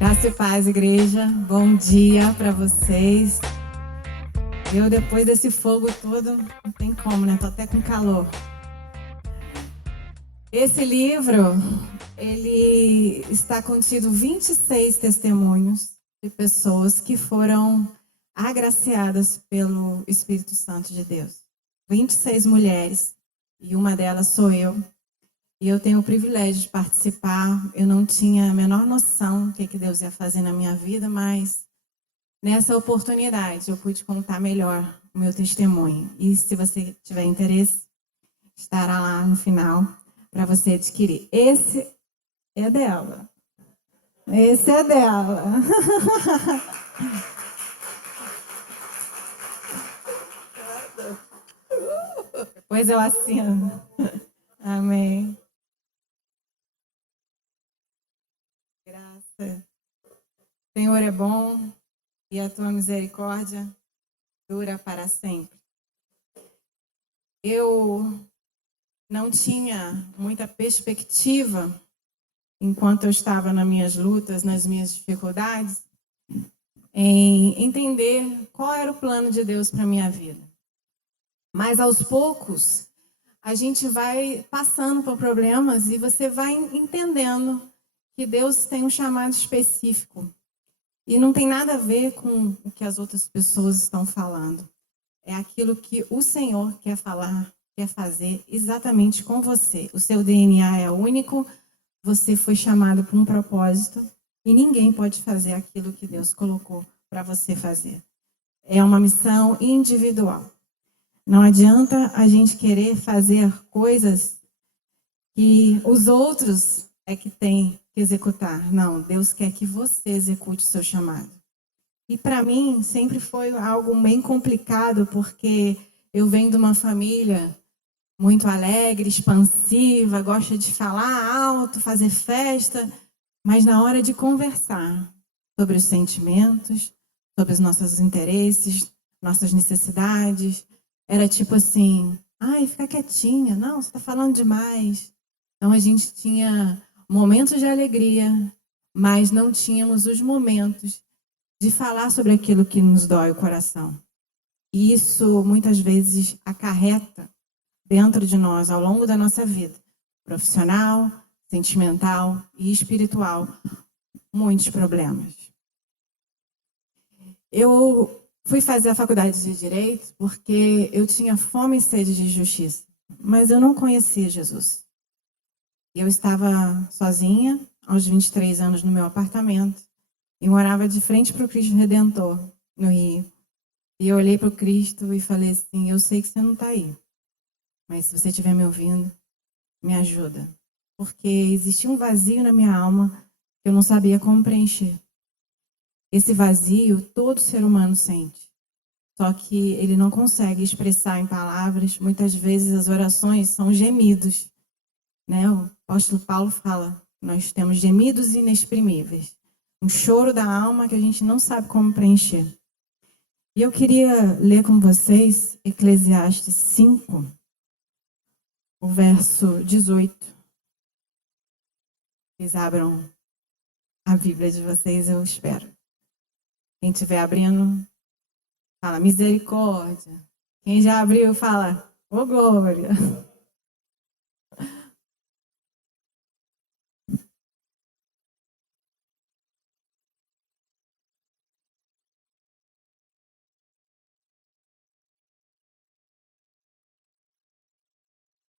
Graça e paz, igreja. Bom dia para vocês. Eu, depois desse fogo todo, não tem como, né? Tô até com calor. Esse livro, ele está contido 26 testemunhos de pessoas que foram agraciadas pelo Espírito Santo de Deus. 26 mulheres, e uma delas sou eu. E eu tenho o privilégio de participar. Eu não tinha a menor noção do que Deus ia fazer na minha vida, mas nessa oportunidade eu pude contar melhor o meu testemunho. E se você tiver interesse, estará lá no final para você adquirir. Esse é dela. Esse é dela. Depois eu assino. Amém. Graça. Senhor é bom e a tua misericórdia dura para sempre. Eu não tinha muita perspectiva enquanto eu estava nas minhas lutas, nas minhas dificuldades, em entender qual era o plano de Deus para a minha vida. Mas aos poucos, a gente vai passando por problemas e você vai entendendo que Deus tem um chamado específico. E não tem nada a ver com o que as outras pessoas estão falando. É aquilo que o Senhor quer falar, quer fazer exatamente com você. O seu DNA é único, você foi chamado para um propósito e ninguém pode fazer aquilo que Deus colocou para você fazer. É uma missão individual. Não adianta a gente querer fazer coisas que os outros é que têm que executar. Não, Deus quer que você execute o seu chamado. E para mim sempre foi algo bem complicado, porque eu venho de uma família muito alegre, expansiva, gosta de falar alto, fazer festa, mas na hora de conversar sobre os sentimentos, sobre os nossos interesses, nossas necessidades, era tipo assim, ai, fica quietinha, não, você está falando demais. Então a gente tinha momentos de alegria, mas não tínhamos os momentos de falar sobre aquilo que nos dói o coração. E isso muitas vezes acarreta dentro de nós, ao longo da nossa vida, profissional, sentimental e espiritual, muitos problemas. Eu fui fazer a faculdade de Direito porque eu tinha fome e sede de justiça, mas eu não conhecia Jesus. Eu estava sozinha, aos 23 anos, no meu apartamento, e morava de frente para o Cristo Redentor, no Rio. E eu olhei para o Cristo e falei assim, eu sei que você não está aí, mas se você estiver me ouvindo, me ajuda. Porque existia um vazio na minha alma que eu não sabia como preencher. Esse vazio todo ser humano sente. Só que ele não consegue expressar em palavras. Muitas vezes as orações são gemidos. Né? O apóstolo Paulo fala, nós temos gemidos inexprimíveis. Um choro da alma que a gente não sabe como preencher. E eu queria ler com vocês Eclesiastes 5, o verso 18. Vocês abram a Bíblia de vocês, eu espero. Quem estiver abrindo, fala misericórdia. Quem já abriu, fala, ô glória.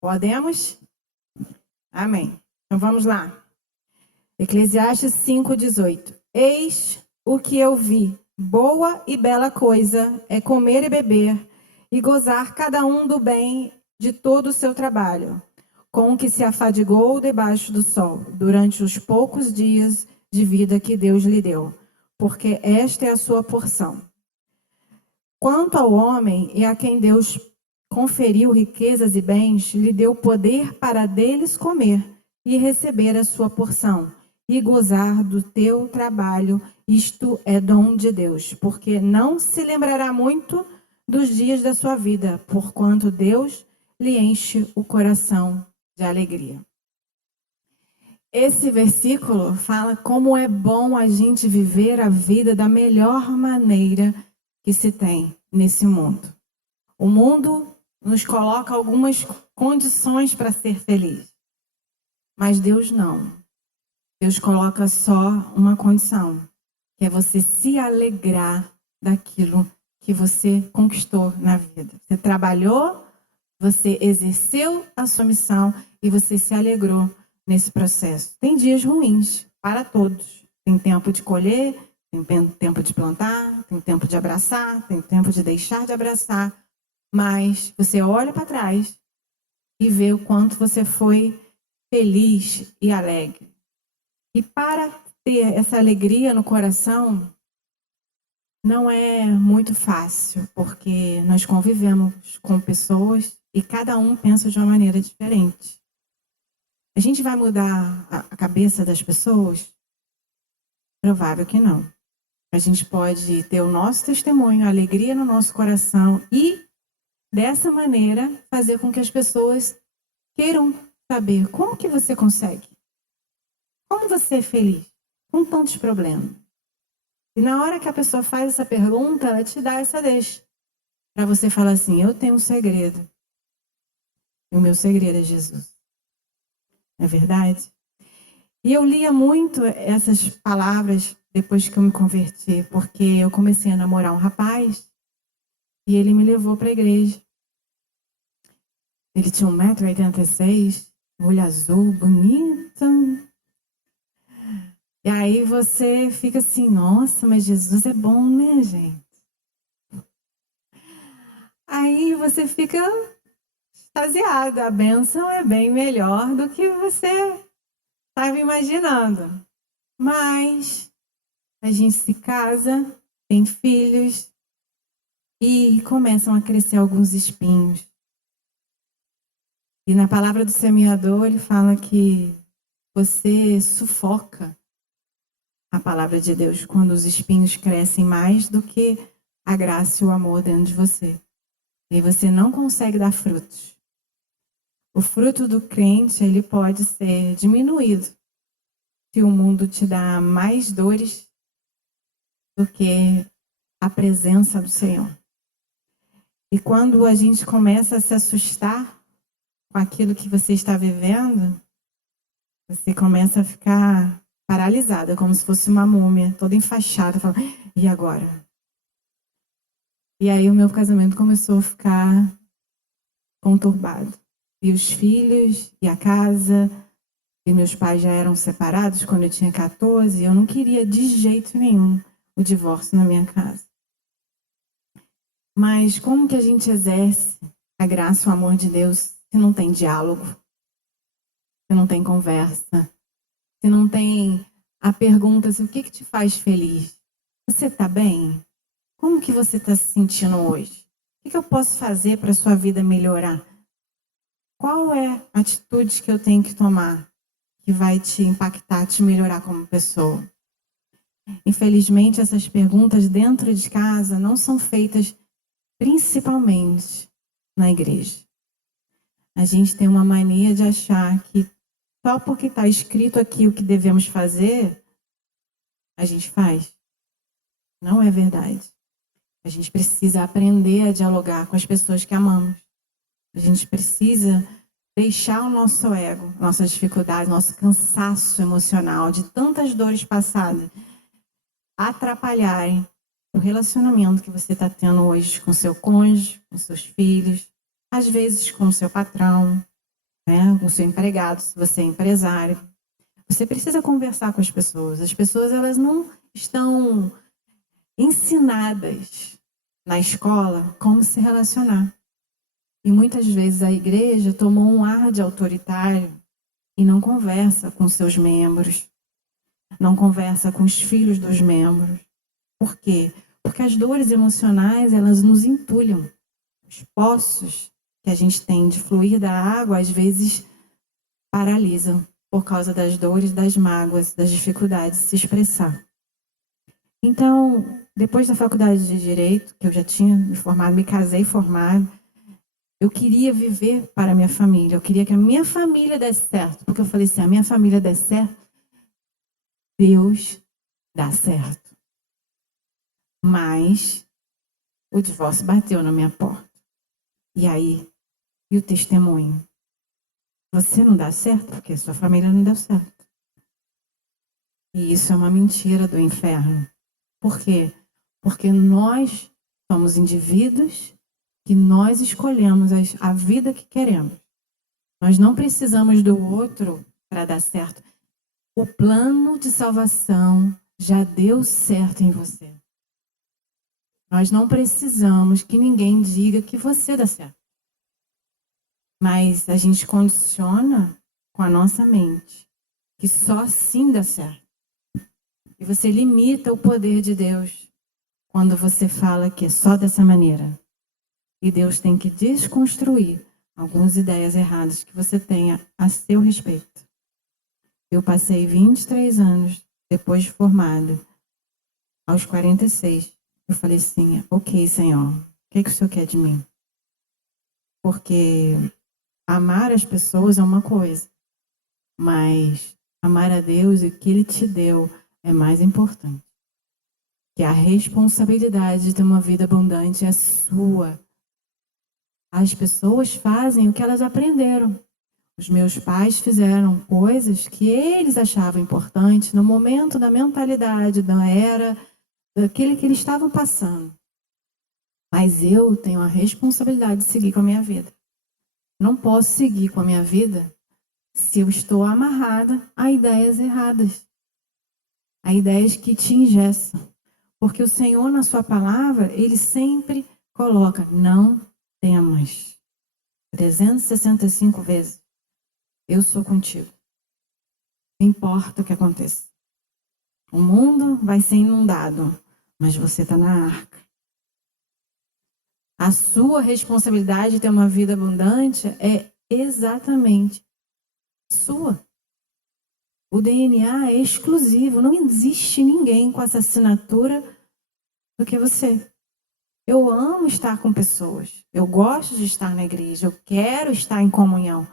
Podemos? Amém. Então vamos lá. Eclesiastes 5:18. Eis o que eu vi. Boa e bela coisa é comer e beber e gozar cada um do bem de todo o seu trabalho, com o que se afadigou debaixo do sol, durante os poucos dias de vida que Deus lhe deu, porque esta é a sua porção. Quanto ao homem e a quem Deus conferiu riquezas e bens, lhe deu poder para deles comer e receber a sua porção, e gozar do teu trabalho, isto é dom de Deus, porque não se lembrará muito dos dias da sua vida, porquanto Deus lhe enche o coração de alegria. Esse versículo fala como é bom a gente viver a vida da melhor maneira que se tem nesse mundo. O mundo nos coloca algumas condições para ser feliz, mas Deus não. Deus coloca só uma condição, que é você se alegrar daquilo que você conquistou na vida. Você trabalhou, você exerceu a sua missão e você se alegrou nesse processo. Tem dias ruins para todos. Tem tempo de colher, tem tempo de plantar, tem tempo de abraçar, tem tempo de deixar de abraçar. Mas você olha para trás e vê o quanto você foi feliz e alegre. E para ter essa alegria no coração, não é muito fácil, porque nós convivemos com pessoas e cada um pensa de uma maneira diferente. A gente vai mudar a cabeça das pessoas? Provável que não. A gente pode ter o nosso testemunho, a alegria no nosso coração e, dessa maneira, fazer com que as pessoas queiram saber como que você consegue. Como você é feliz com tantos problemas? E na hora que a pessoa faz essa pergunta, ela te dá essa deixa. Para você falar assim, eu tenho um segredo. E o meu segredo é Jesus. Não é verdade? E eu lia muito essas palavras depois que eu me converti, porque eu comecei a namorar um rapaz e ele me levou para a igreja. Ele tinha 1,86 m, olho azul, bonito. E aí você fica assim, nossa, mas Jesus é bom, né, gente? Aí você fica extasiada. A bênção é bem melhor do que você estava imaginando. Mas a gente se casa, tem filhos e começam a crescer alguns espinhos. E na palavra do semeador ele fala que você sufoca a palavra de Deus quando os espinhos crescem mais do que a graça e o amor dentro de você. E você não consegue dar frutos. O fruto do crente, ele pode ser diminuído se o mundo te dá mais dores do que a presença do Senhor. E quando a gente começa a se assustar com aquilo que você está vivendo, você começa a ficar paralisada, como se fosse uma múmia, toda enfaixada, falando, e agora? E aí o meu casamento começou a ficar conturbado. E os filhos, e a casa, e meus pais já eram separados quando eu tinha 14, e eu não queria de jeito nenhum o divórcio na minha casa. Mas como que a gente exerce a graça, o amor de Deus, se não tem diálogo, se não tem conversa, se não tem a pergunta assim, o que te faz feliz? Você está bem? Como que você está se sentindo hoje? O que eu posso fazer para a sua vida melhorar? Qual é a atitude que eu tenho que tomar que vai te impactar, te melhorar como pessoa? Infelizmente, essas perguntas dentro de casa não são feitas principalmente na igreja. A gente tem uma mania de achar que só porque está escrito aqui o que devemos fazer, a gente faz. Não é verdade. A gente precisa aprender a dialogar com as pessoas que amamos. A gente precisa deixar o nosso ego, nossas dificuldades, nosso cansaço emocional de tantas dores passadas atrapalharem o relacionamento que você está tendo hoje com seu cônjuge, com seus filhos, às vezes com o seu patrão, né, com o seu empregado, se você é empresário. Você precisa conversar com as pessoas. As pessoas, elas não estão ensinadas na escola como se relacionar. E muitas vezes a igreja tomou um ar de autoritário e não conversa com seus membros, não conversa com os filhos dos membros. Por quê? Porque as dores emocionais, elas nos entulham. Os poços que a gente tem de fluir da água, às vezes, paralisam por causa das dores, das mágoas, das dificuldades de se expressar. Então, depois da faculdade de Direito, que eu já tinha me formado, me casei formado, Eu queria viver para a minha família. Eu queria que a minha família desse certo. Porque eu falei, se a minha família der certo, Deus dá certo. Mas o divórcio bateu na minha porta. E aí, e o testemunho? Você não dá certo porque sua família não deu certo. E isso é uma mentira do inferno. Por quê? Porque nós somos indivíduos que nós escolhemos a vida que queremos. Nós não precisamos do outro para dar certo. O plano de salvação já deu certo em você. Nós não precisamos que ninguém diga que você dá certo. Mas a gente condiciona com a nossa mente que só assim dá certo. E você limita o poder de Deus quando você fala que é só dessa maneira. E Deus tem que desconstruir algumas ideias erradas que você tenha a seu respeito. Eu passei 23 anos depois de formada, aos 46. Eu falei assim, ok, Senhor, o que o Senhor quer de mim? Porque amar as pessoas é uma coisa, mas amar a Deus e o que Ele te deu é mais importante. Que a responsabilidade de ter uma vida abundante é sua. As pessoas fazem o que elas aprenderam. Os meus pais fizeram coisas que eles achavam importantes no momento da mentalidade, da era, daquele que eles estavam passando. Mas eu tenho a responsabilidade de seguir com a minha vida. Não posso seguir com a minha vida se eu estou amarrada a ideias erradas, a ideias que te engessam. Porque o Senhor, na sua palavra, Ele sempre coloca, não temas. 365 vezes. Eu sou contigo. Não importa o que aconteça. O mundo vai ser inundado, mas você está na arca. A sua responsabilidade de ter uma vida abundante é exatamente sua. O DNA é exclusivo. Não existe ninguém com essa assinatura do que você. Eu amo estar com pessoas. Eu gosto de estar na igreja. Eu quero estar em comunhão.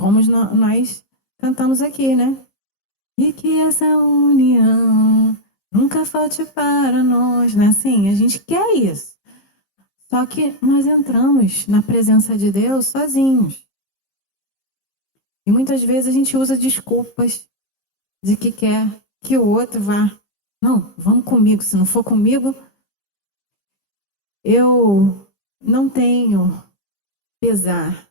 Como nós cantamos aqui, né? E que essa união nunca falte para nós, né? Assim, a gente quer isso. Só que nós entramos na presença de Deus sozinhos. E muitas vezes a gente usa desculpas de que quer que o outro vá. Não, vamos comigo. Se não for comigo, eu não tenho pesar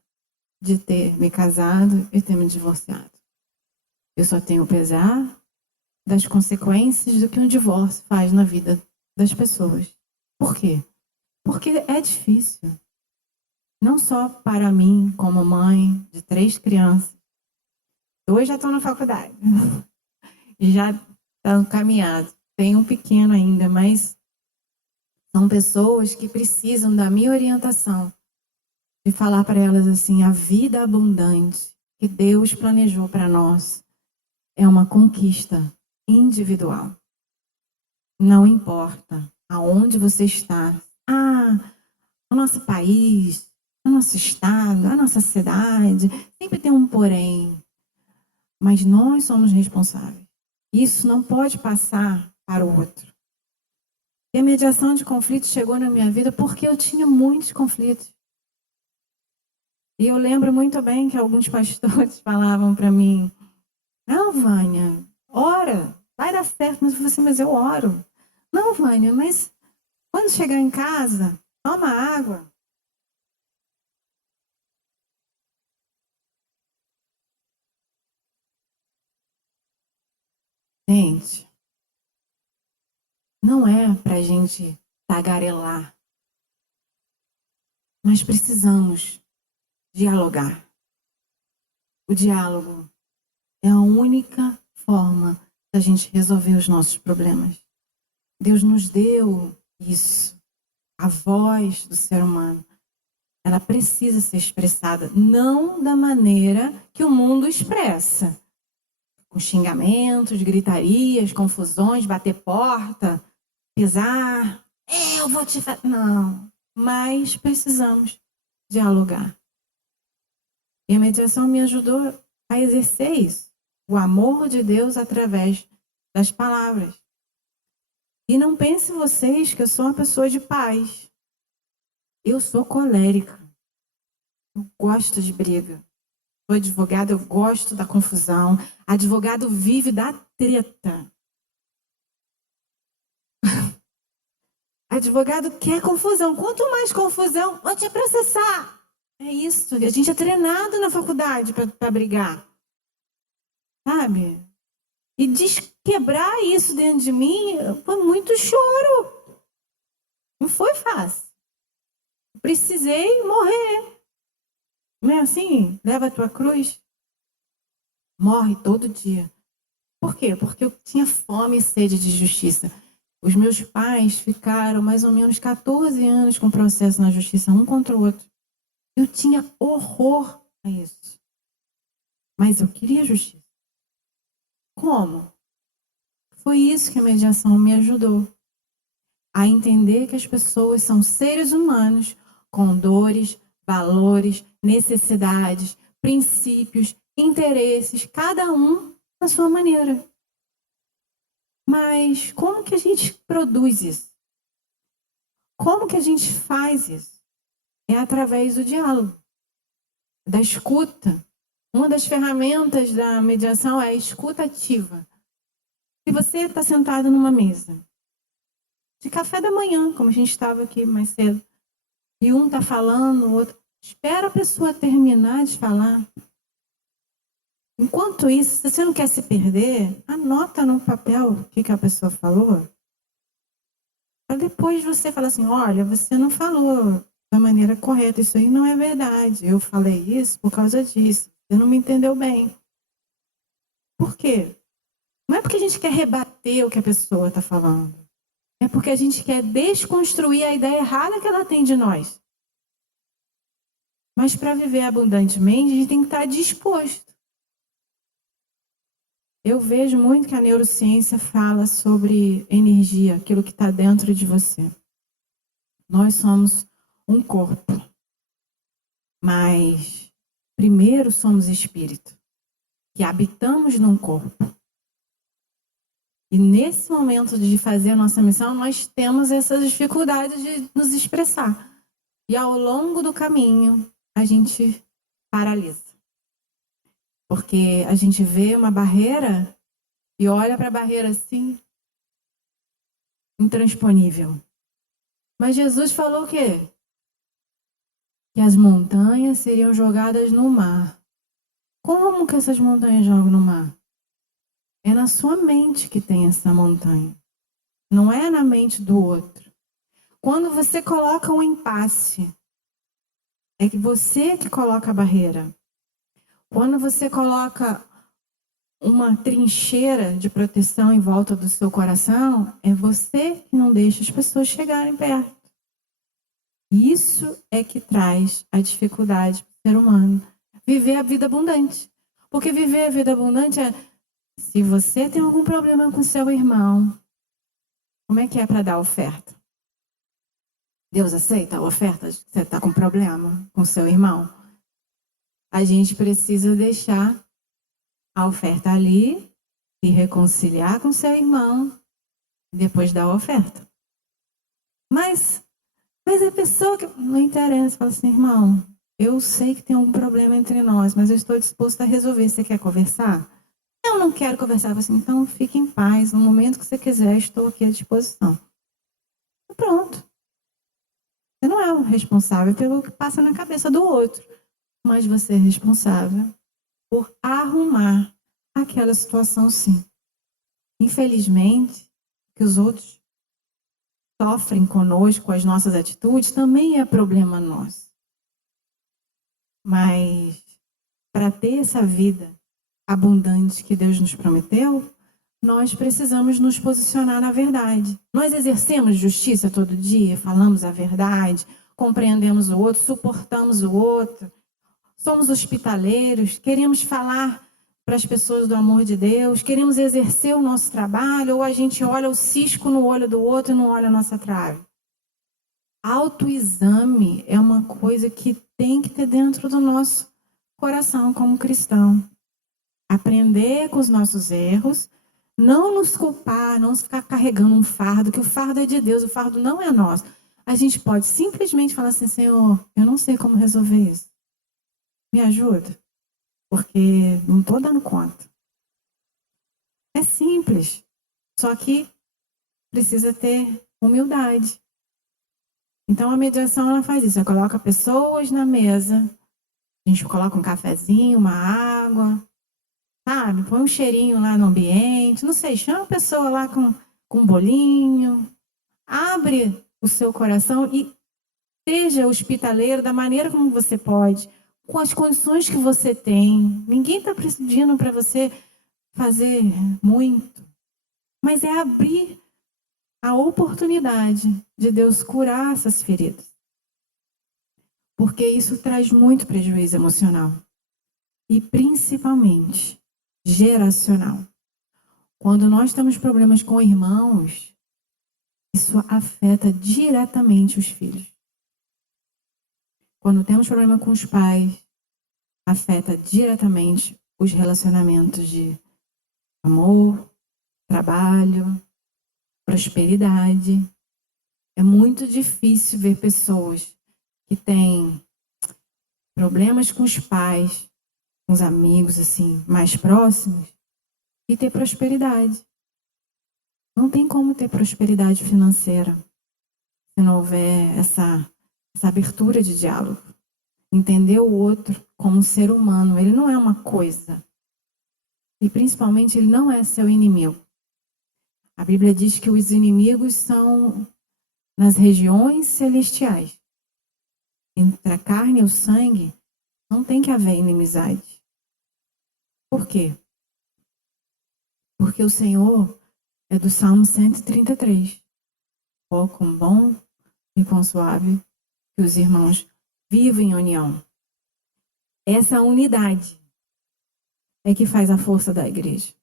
de ter me casado e ter me divorciado. Eu só tenho pesar das consequências do que um divórcio faz na vida das pessoas. Por quê? Porque é difícil. Não só para mim, como mãe de 3 crianças. 2 já estão na faculdade. Já estão caminhados. Tem um pequeno ainda, mas são pessoas que precisam da minha orientação. De falar para elas assim, a vida abundante que Deus planejou para nós é uma conquista individual. Não importa aonde você está. O nosso país, o nosso estado, a nossa cidade, sempre tem um porém. Mas nós somos responsáveis. Isso não pode passar para o outro. E a mediação de conflitos chegou na minha vida porque eu tinha muitos conflitos. E eu lembro muito bem que alguns pastores falavam para mim, não, Vânia, ora, vai dar certo. Mas eu falei assim, mas eu oro. Não, Vânia, mas quando chegar em casa, toma água. Gente, não é para a gente tagarelar. Nós precisamos dialogar. O diálogo é a única forma da gente resolver os nossos problemas. Deus nos deu isso. A voz do ser humano, ela precisa ser expressada, não da maneira que o mundo expressa. Com xingamentos, gritarias, confusões, bater porta, pisar. Eu vou te fazer. Não. Mas precisamos dialogar. E a meditação me ajudou a exercer isso. O amor de Deus através das palavras. E não pensem vocês que eu sou uma pessoa de paz. Eu sou colérica. Eu gosto de briga. Sou advogada, eu gosto da confusão. Advogado vive da treta. Advogado quer confusão. Quanto mais confusão, vou te processar. É isso. A gente é treinado na faculdade para brigar. Sabe? E quebrar isso dentro de mim foi muito choro. Não foi fácil. Precisei morrer. Não é assim? Leva a tua cruz. Morre todo dia. Por quê? Porque eu tinha fome e sede de justiça. Os meus pais ficaram mais ou menos 14 anos com processo na justiça, um contra o outro. Eu tinha horror a isso. Mas eu queria justiça. Como? Foi isso que a mediação me ajudou. A entender que as pessoas são seres humanos com dores, valores, necessidades, princípios, interesses, cada um da sua maneira. Mas como que a gente produz isso? Como que a gente faz isso? É através do diálogo, da escuta. Uma das ferramentas da mediação é a escuta ativa. Se você está sentado numa mesa de café da manhã, como a gente estava aqui mais cedo, e um está falando, o outro espera a pessoa terminar de falar. Enquanto isso, se você não quer se perder, anota no papel o que a pessoa falou. Para depois você falar assim, olha, você não falou da maneira correta, isso aí não é verdade. Eu falei isso por causa disso. Você não me entendeu bem. Por quê? Não é porque a gente quer rebater o que a pessoa está falando. É porque a gente quer desconstruir a ideia errada que ela tem de nós. Mas para viver abundantemente, a gente tem que estar disposto. Eu vejo muito que a neurociência fala sobre energia, aquilo que está dentro de você. Nós somos um corpo, mas primeiro somos espírito, que habitamos num corpo. E nesse momento de fazer a nossa missão, nós temos essas dificuldades de nos expressar. E ao longo do caminho, a gente paralisa. Porque a gente vê uma barreira e olha para a barreira assim, intransponível. Mas Jesus falou o quê? Que as montanhas seriam jogadas no mar. Como que essas montanhas jogam no mar? É na sua mente que tem essa montanha. Não é na mente do outro. Quando você coloca um impasse, é que você que coloca a barreira. Quando você coloca uma trincheira de proteção em volta do seu coração, é você que não deixa as pessoas chegarem perto. Isso é que traz a dificuldade para o ser humano. Viver a vida abundante. Porque viver a vida abundante é, se você tem algum problema com seu irmão, como é que é para dar oferta? Deus aceita a oferta? Você está com problema com seu irmão? A gente precisa deixar a oferta ali, se reconciliar com seu irmão, e depois dar a oferta. Mas a pessoa que não interessa, fala assim, irmão, eu sei que tem um problema entre nós, mas eu estou disposto a resolver. Você quer conversar? Eu não quero conversar. Assim, então fique em paz. No momento que você quiser, estou aqui à disposição. Pronto. Você não é o responsável pelo que passa na cabeça do outro, mas você é responsável por arrumar aquela situação, sim. Infelizmente, que os outros sofrem conosco com as nossas atitudes também é problema nosso. Mas para ter essa vida abundante que Deus nos prometeu, nós precisamos nos posicionar na verdade. Nós exercemos justiça todo dia, falamos a verdade, compreendemos o outro, suportamos o outro, somos hospitaleiros, queremos falar para as pessoas do amor de Deus, queremos exercer o nosso trabalho, ou a gente olha o cisco no olho do outro e não olha a nossa trave. Autoexame é uma coisa que tem que ter dentro do nosso coração como cristão. Aprender com os nossos erros, não nos culpar, não ficar carregando um fardo, que o fardo é de Deus, o fardo não é nosso. A gente pode simplesmente falar assim, Senhor, eu não sei como resolver isso. Me ajuda, porque não estou dando conta. É simples, só que precisa ter humildade. Então a mediação ela faz isso, ela coloca pessoas na mesa, a gente coloca um cafezinho, uma água, sabe? Põe um cheirinho lá no ambiente, não sei, chama a pessoa lá com um bolinho, abre o seu coração e seja hospitaleiro da maneira como você pode, com as condições que você tem. Ninguém está pedindo para você fazer muito, mas é abrir a oportunidade de Deus curar essas feridas. Porque isso traz muito prejuízo emocional. E principalmente geracional. Quando nós temos problemas com irmãos, isso afeta diretamente os filhos. Quando temos problema com os pais, afeta diretamente os relacionamentos de amor, trabalho, prosperidade. É muito difícil ver pessoas que têm problemas com os pais, com os amigos assim mais próximos e ter prosperidade. Não tem como ter prosperidade financeira se não houver essa abertura de diálogo. Entender o outro como um ser humano. Ele não é uma coisa. E principalmente ele não é seu inimigo. A Bíblia diz que os inimigos são nas regiões celestiais. Entre a carne e o sangue não tem que haver inimizade. Por quê? Porque o Senhor é do Salmo 133. Ó, quão bom e quão suave que os irmãos vivem em união. Essa unidade é que faz a força da igreja.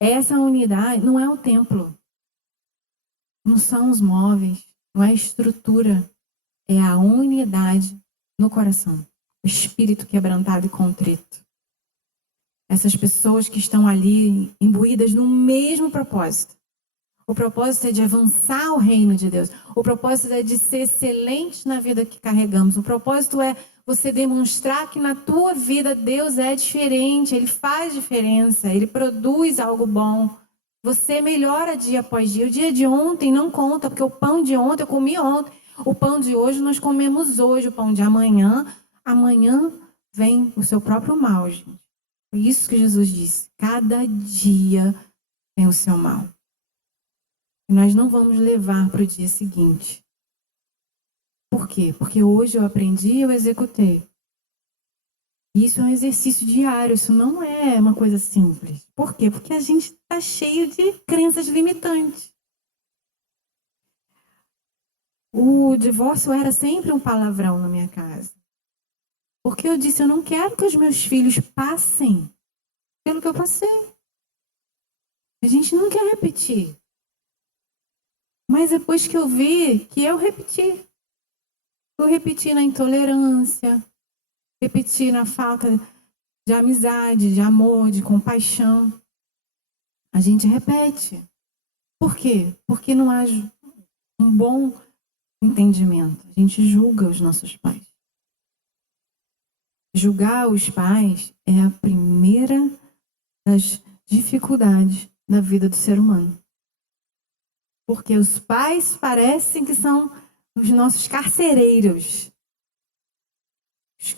Essa unidade não é o templo, não são os móveis, não é a estrutura, é a unidade no coração, o espírito quebrantado e contrito. Essas pessoas que estão ali imbuídas no mesmo propósito. O propósito é de avançar o reino de Deus. O propósito é de ser excelente na vida que carregamos. O propósito é você demonstrar que na tua vida Deus é diferente, Ele faz diferença, Ele produz algo bom. Você melhora dia após dia. O dia de ontem não conta, porque o pão de ontem eu comi ontem. O pão de hoje nós comemos hoje. O pão de amanhã, amanhã vem o seu próprio mal, gente. Foi isso que Jesus disse. Cada dia tem o seu mal. E nós não vamos levar para o dia seguinte. Por quê? Porque hoje eu aprendi e eu executei. Isso é um exercício diário, isso não é uma coisa simples. Por quê? Porque a gente está cheio de crenças limitantes. O divórcio era sempre um palavrão na minha casa. Porque eu disse, eu não quero que os meus filhos passem pelo que eu passei. A gente não quer repetir. Mas depois que eu vi que eu repeti na intolerância, repeti na falta de amizade, de amor, de compaixão. A gente repete. Por quê? Porque não há um bom entendimento. A gente julga os nossos pais. Julgar os pais é a primeira das dificuldades da vida do ser humano. Porque os pais parecem que são os nossos carcereiros.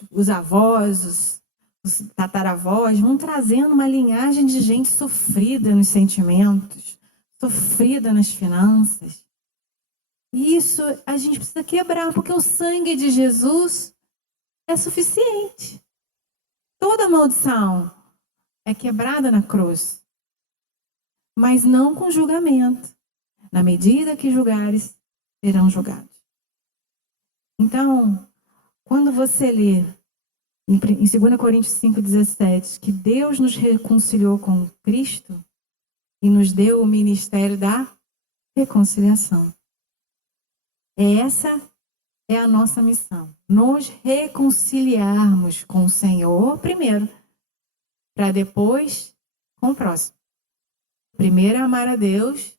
Os avós, os tataravós vão trazendo uma linhagem de gente sofrida nos sentimentos, sofrida nas finanças. E isso a gente precisa quebrar, porque o sangue de Jesus é suficiente. Toda maldição é quebrada na cruz, mas não com julgamento. Na medida que julgares, serão julgados. Então, quando você lê em 2 Coríntios 5,17, que Deus nos reconciliou com Cristo e nos deu o ministério da reconciliação. Essa é a nossa missão. Nos reconciliarmos com o Senhor primeiro, para depois com o próximo. Primeiro amar a Deus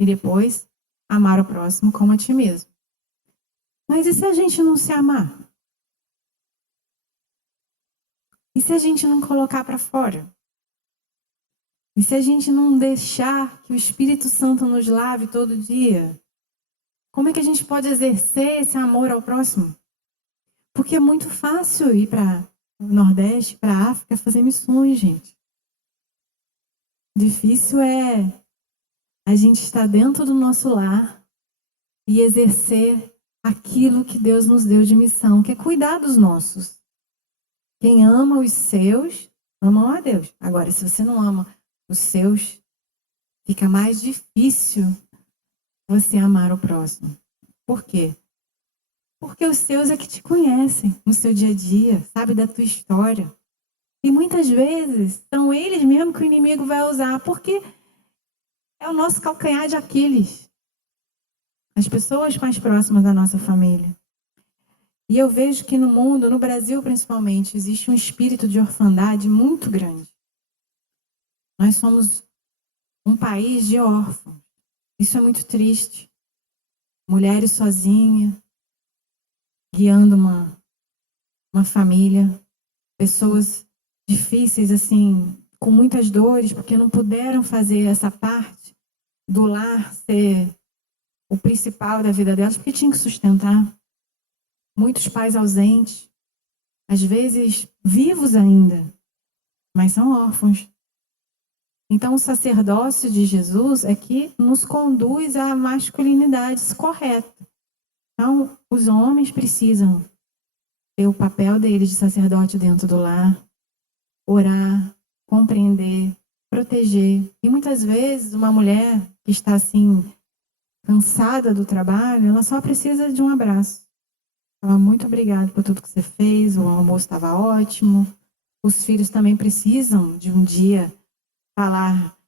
e depois amar o próximo como a ti mesmo. Mas e se a gente não se amar? E se a gente não colocar para fora? E se a gente não deixar que o Espírito Santo nos lave todo dia? Como é que a gente pode exercer esse amor ao próximo? Porque é muito fácil ir para o Nordeste, para a África, fazer missões, gente. Difícil é a gente estar dentro do nosso lar e exercer aquilo que Deus nos deu de missão, que é cuidar dos nossos. Quem ama os seus, ama a Deus. Agora, se você não ama os seus, fica mais difícil você amar o próximo. Por quê? Porque os seus é que te conhecem no seu dia a dia, sabe da tua história. E muitas vezes são eles mesmo que o inimigo vai usar, porque é o nosso calcanhar de Aquiles. As pessoas mais próximas da nossa família. E eu vejo que no mundo, no Brasil principalmente, existe um espírito de orfandade muito grande. Nós somos um país de órfãos. Isso é muito triste. Mulheres sozinhas, guiando uma família. Pessoas difíceis, assim, com muitas dores, porque não puderam fazer essa parte do lar ser o principal da vida delas, porque tinham que sustentar. Muitos pais ausentes, às vezes vivos ainda, mas são órfãos. Então, o sacerdócio de Jesus é que nos conduz à masculinidade correta. Então, os homens precisam ter o papel deles de sacerdote dentro do lar, orar, compreender, proteger. E muitas vezes uma mulher que está assim, cansada do trabalho, ela só precisa de um abraço. Muito obrigada por tudo que você fez, o almoço estava ótimo. Os filhos também precisam de um dia falar: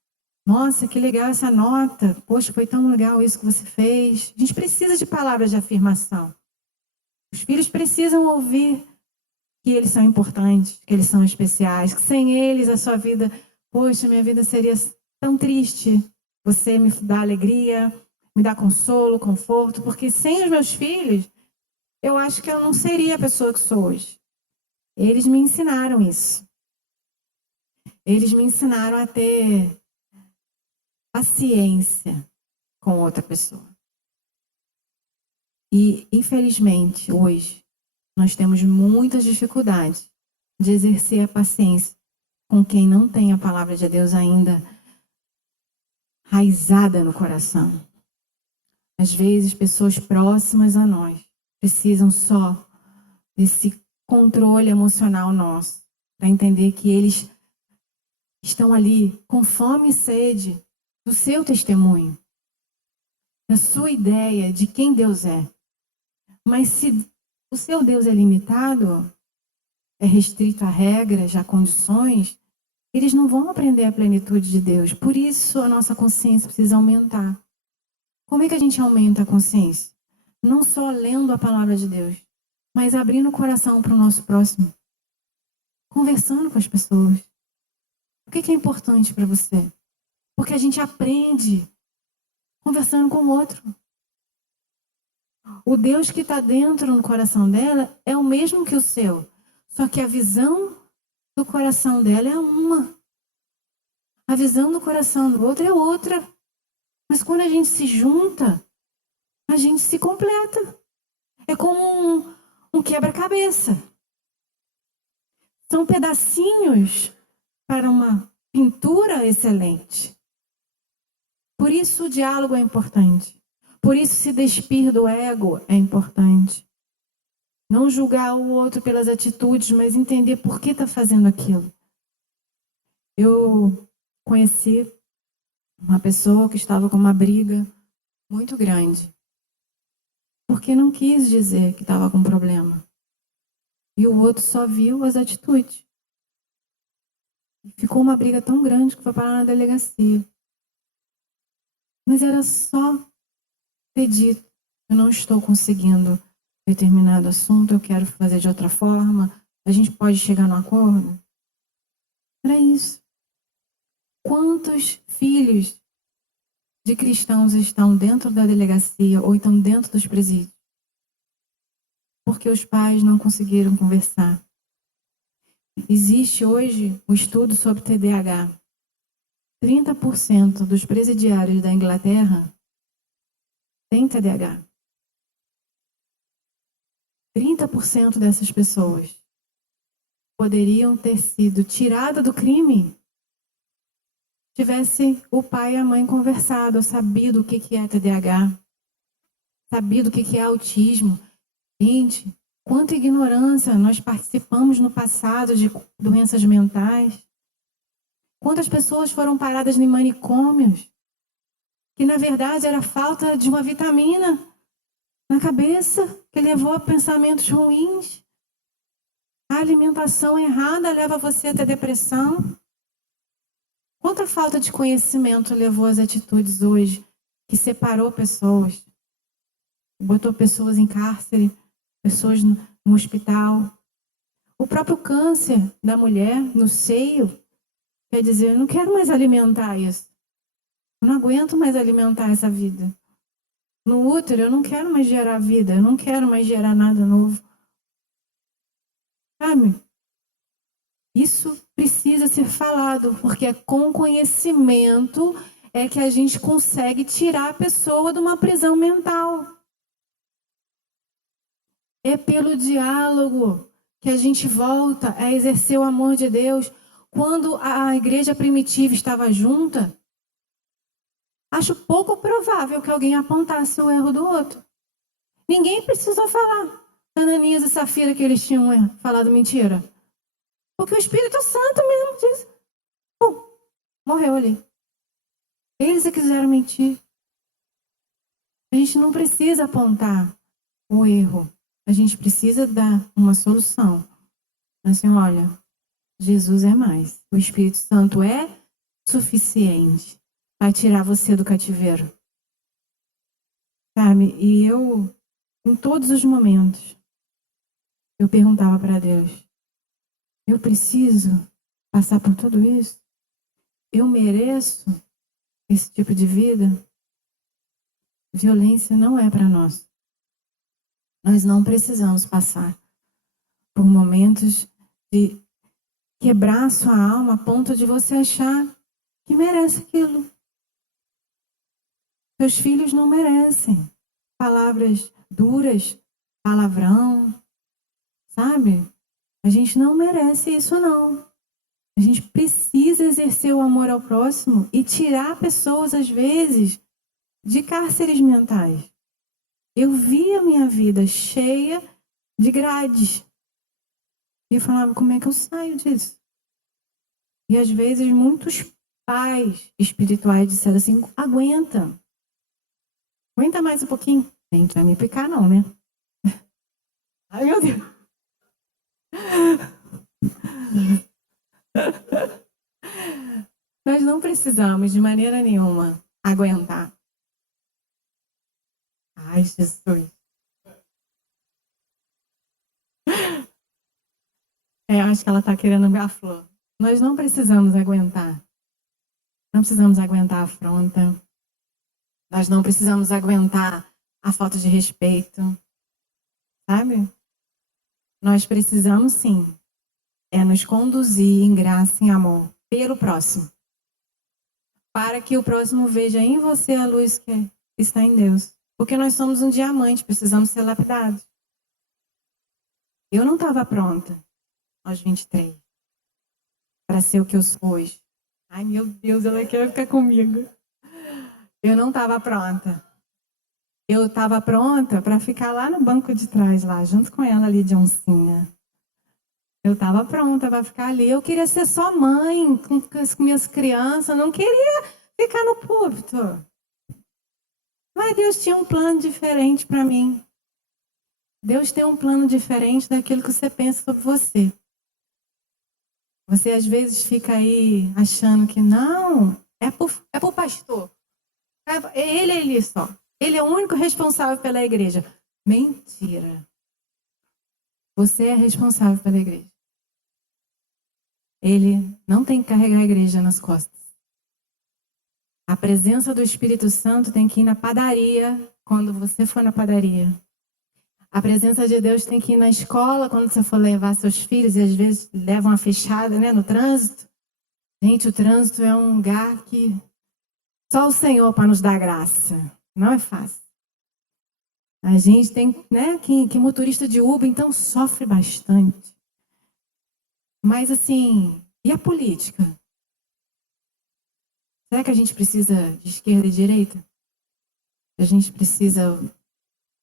nossa, que legal essa nota. Poxa, foi tão legal isso que você fez. A gente precisa de palavras de afirmação. Os filhos precisam ouvir que eles são importantes, que eles são especiais, que sem eles a sua vida, poxa, minha vida seria tão triste. Você me dá alegria, me dá consolo, conforto, porque sem os meus filhos, eu acho que eu não seria a pessoa que sou hoje. Eles me ensinaram isso. Eles me ensinaram a ter paciência com outra pessoa. E, infelizmente, hoje, nós temos muitas dificuldades de exercer a paciência com quem não tem a palavra de Deus ainda raizada no coração. Às vezes, pessoas próximas a nós precisam só desse controle emocional nosso, para entender que eles estão ali com fome e sede do seu testemunho, da sua ideia de quem Deus é. Mas se o seu Deus é limitado, é restrito a regras, a condições, eles não vão aprender a plenitude de Deus. Por isso, a nossa consciência precisa aumentar. Como é que a gente aumenta a consciência? Não só lendo a palavra de Deus, mas abrindo o coração para o nosso próximo. Conversando com as pessoas. O que é importante para você? Porque a gente aprende conversando com o outro. O Deus que está dentro no coração dela é o mesmo que o seu. Só que a visão do coração dela é uma. A visão do coração do outro é outra. Mas quando a gente se junta, a gente se completa. É como um quebra-cabeça. São pedacinhos para uma pintura excelente. Por isso o diálogo é importante. Por isso se despir do ego é importante. Não julgar o outro pelas atitudes, mas entender por que está fazendo aquilo. Eu conheci uma pessoa que estava com uma briga muito grande. Porque não quis dizer que estava com problema. E o outro só viu as atitudes. Ficou uma briga tão grande que foi parar na delegacia. Mas era só ter dito: eu não estou conseguindo determinado assunto, eu quero fazer de outra forma, a gente pode chegar num acordo? Era isso. Quantos filhos de cristãos estão dentro da delegacia ou estão dentro dos presídios? Porque os pais não conseguiram conversar. Existe hoje um estudo sobre TDAH. 30% dos presidiários da Inglaterra têm TDAH. 30% dessas pessoas poderiam ter sido tiradas do crime tivesse o pai e a mãe conversado, sabido o que é TDAH, sabido o que é autismo. Gente, quanta ignorância nós participamos no passado de doenças mentais. Quantas pessoas foram paradas em manicômios, que na verdade era falta de uma vitamina na cabeça, que levou a pensamentos ruins. A alimentação errada leva você a ter depressão. Quanta falta de conhecimento levou às atitudes hoje, que separou pessoas, botou pessoas em cárcere, pessoas no hospital. O próprio câncer da mulher no seio, quer dizer, eu não quero mais alimentar isso. Eu não aguento mais alimentar essa vida. No útero, eu não quero mais gerar vida, eu não quero mais gerar nada novo. Sabe? Isso precisa ser falado, porque é com conhecimento é que a gente consegue tirar a pessoa de uma prisão mental. É pelo diálogo que a gente volta a exercer o amor de Deus. Quando a igreja primitiva estava junta, acho pouco provável que alguém apontasse o erro do outro. Ninguém precisou falar. Ananias e Safira, que eles tinham falado mentira. Porque o Espírito Santo mesmo disse, morreu ali. Eles é que quiseram mentir. A gente não precisa apontar o erro. A gente precisa dar uma solução. Assim, olha, Jesus é mais. O Espírito Santo é suficiente para tirar você do cativeiro. Sabe? E eu, em todos os momentos, eu perguntava para Deus, eu preciso passar por tudo isso? Eu mereço esse tipo de vida? Violência não é para nós. Nós não precisamos passar por momentos de quebrar a sua alma a ponto de você achar que merece aquilo. Seus filhos não merecem palavras duras, palavrão, sabe? A gente não merece isso, não. A gente precisa exercer o amor ao próximo e tirar pessoas, às vezes, de cárceres mentais. Eu vi a minha vida cheia de grades. E eu falava, como é que eu saio disso? E às vezes muitos pais espirituais disseram assim, aguenta mais um pouquinho. Gente, vai me picar não, né? Ai, meu Deus. Nós não precisamos de maneira nenhuma aguentar. Ai, Jesus. Acho que ela está querendo ver a flor. Nós não precisamos aguentar. Não precisamos aguentar a afronta. Nós não precisamos aguentar a falta de respeito. Sabe? Nós precisamos, sim, nos conduzir em graça e em amor pelo próximo. Para que o próximo veja em você a luz que está em Deus. Porque nós somos um diamante, precisamos ser lapidados. Eu não estava pronta aos 23 para ser o que eu sou hoje. Ai, meu Deus, ela quer ficar comigo. Eu não estava pronta. Eu estava pronta para ficar lá no banco de trás, lá, junto com ela ali de oncinha. Eu estava pronta para ficar ali. Eu queria ser só mãe, com minhas crianças. Não queria ficar no púlpito. Mas Deus tinha um plano diferente para mim. Deus tem um plano diferente daquilo que você pensa sobre você. Você às vezes fica aí achando que não, é pro pastor. É ele ali só. Ele é o único responsável pela igreja. Mentira. Você é responsável pela igreja. Ele não tem que carregar a igreja nas costas. A presença do Espírito Santo tem que ir na padaria quando você for na padaria. A presença de Deus tem que ir na escola quando você for levar seus filhos e às vezes levam uma fechada, né, no trânsito. Gente, o trânsito é um lugar que só o Senhor para nos dar graça. Não é fácil. A gente tem, né, que é motorista de Uber, então sofre bastante. Mas assim, e a política? Será que a gente precisa de esquerda e direita? A gente precisa